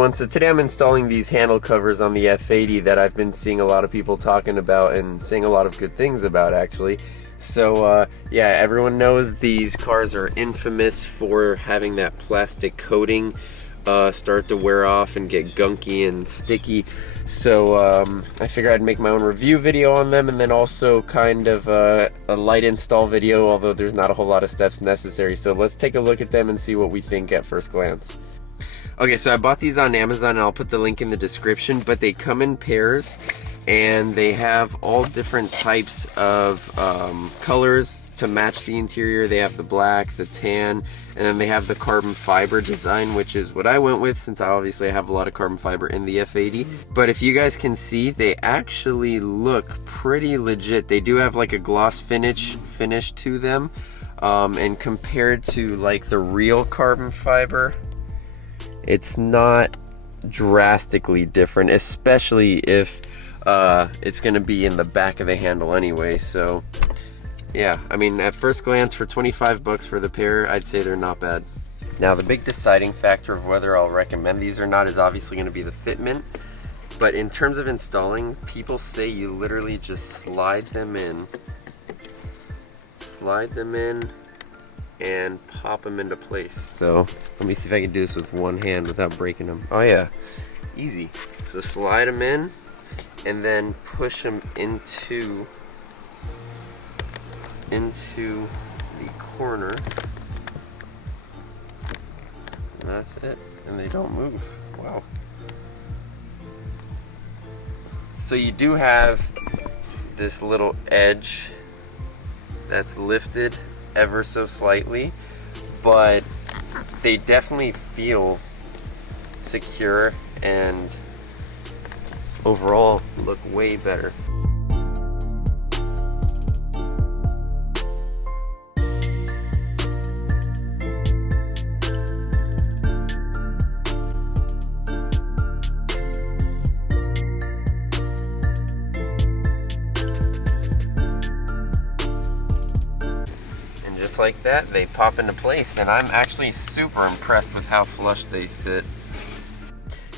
everyone, so today I'm installing these handle covers on the F80 that I've been seeing a lot of people talking about and saying a lot of good things about, actually. So yeah, everyone knows these cars are infamous for having that plastic coating start to wear off and get gunky and sticky. So I figured I'd make my own review video on them, and then also kind of a light install video, although there's not a whole lot of steps necessary. So let's take a look at them and see what we think at first glance. Okay, so I bought these on Amazon, and I'll put the link in the description, but they come in pairs and they have all different types of colors to match the interior. They have the black, the tan, and then they have the carbon fiber design, which is what I went with since I obviously have a lot of carbon fiber in the F80. But if you guys can see, they actually look pretty legit. They do have like a gloss finish to them, and compared to like the real carbon fiber, it's not drastically different, especially if it's going to be in the back of the handle anyway. So yeah, I mean, at first glance, for 25 bucks for the pair, I'd say they're not bad. Now, the big deciding factor of whether I'll recommend these or not is obviously going to be the fitment. But in terms of installing, people say you literally just slide them in and pop them into place. So let me see if I can do this with one hand without breaking them. Oh yeah, easy. So slide them in and then push them into the corner. And that's it, and they don't move. Wow. So you do have this little edge that's lifted ever so slightly, but they definitely feel secure and overall look way better. Just like that, they pop into place, and I'm actually super impressed with how flush they sit.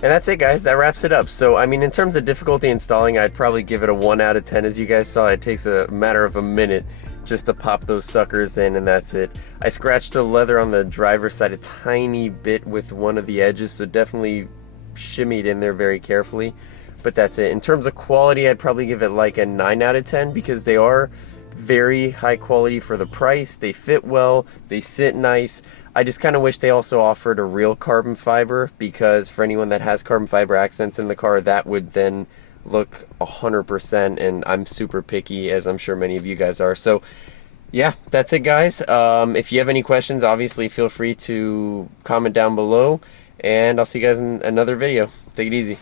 And that's it, guys. That wraps it up. So I mean, in terms of difficulty installing, I'd probably give it a 1 out of 10. As you guys saw, it takes a matter of a minute just to pop those suckers in, and that's it. I scratched the leather on the driver's side a tiny bit with one of the edges, so definitely shimmied in there very carefully, but that's it. In terms of quality, I'd probably give it like a 9 out of 10 because they are very high quality for the price. They fit well, they sit nice. I just kind of wish they also offered a real carbon fiber, because for anyone that has carbon fiber accents in the car, that would then look 100%, and I'm super picky, as I'm sure many of you guys are. So yeah, that's it, guys. If you have any questions, obviously feel free to comment down below, and I'll see you guys in another video. Take it easy.